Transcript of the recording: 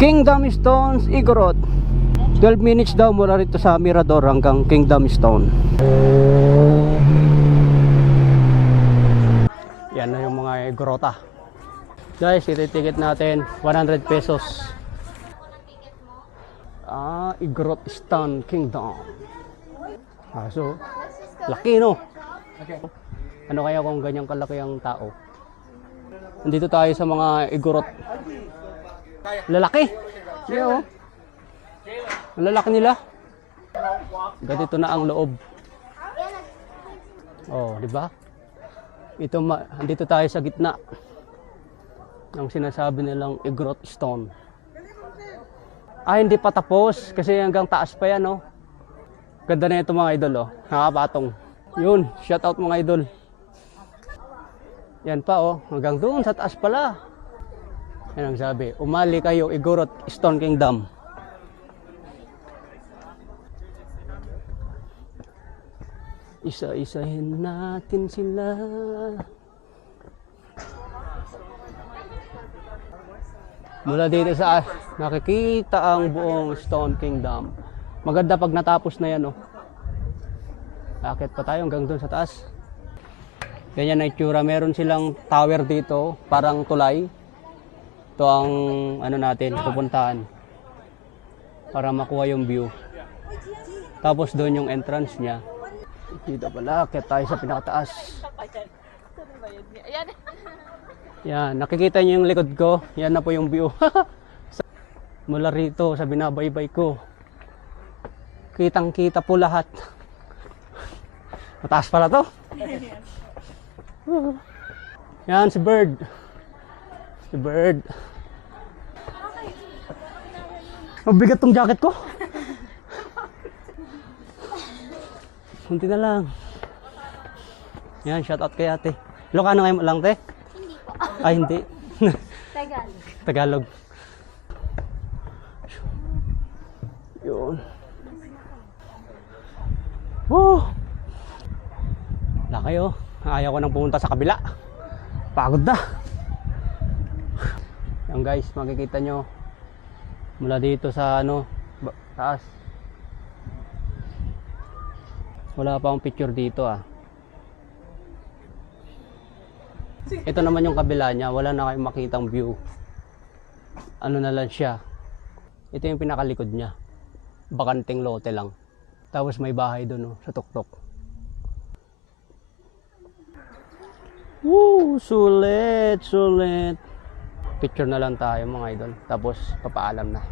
Kingdom Stones, Igorot. 12 minutes daw mula rito sa Mirador hanggang Kingdom Stone. Yan na yung mga grota. Guys, ititikit natin 100 pesos. Igorot Stone Kingdom. So, laki no? Ano kaya kung ganyang kalaki ang tao? Nandito tayo sa mga Igorot. Lalaki. Yeah, oh. Ang lalaki nila. Ganito na ang loob. Oh, di ba? Andito tayo sa gitna ng sinasabi nilang Igorot Stone. Hindi pa tapos kasi hanggang taas pa yan, oh. Ganda na ito mga idol, oh. Nakapatong. Yun, shout out mga idol. Yan pa, oh. Hanggang doon sa taas pala. Yan ang sabi, umali kayo Igorot Stone Kingdom. Isa-isahin natin sila. Mula dito sa nakikita ang buong Stone Kingdom. Maganda pag natapos na yan, oh. Akit pa tayo hanggang doon sa taas. Ganyan na itsura. Meron silang tower dito, parang tulay. Ito ang ano natin, pupuntahan para makuha yung view. Tapos doon yung entrance niya. Dito pala, akit tayo sa pinakataas. Yan, nakikita niyo yung likod ko. Yan na po yung view. Mula rito sa binabaybay ko. Kitang kita po lahat. Mataas pala to. Yan si Bird. Si Bird. Mabigat tong jacket ko. Kunti na lang. Yan, shout out kay ate. Ilocano ngayon lang, te? Hindi po. Ay, hindi. Tagalog. Tagalog. Yun. Woo! Wala kayo. Ayaw ko nang pumunta sa kabila. Pagod na. Yan guys, makikita nyo. Mula dito sa taas. Wala pa akong picture dito ah. Ito naman yung kabila niya, wala na kayong makitang view. Ano na lang siya. Ito yung pinakalikod niya. Bakanting lote lang. Tapos may bahay doon, oh, sa tuktok. Woo! Sulit, sulit. Picture na lang tayo mga idol. Tapos papaalam na.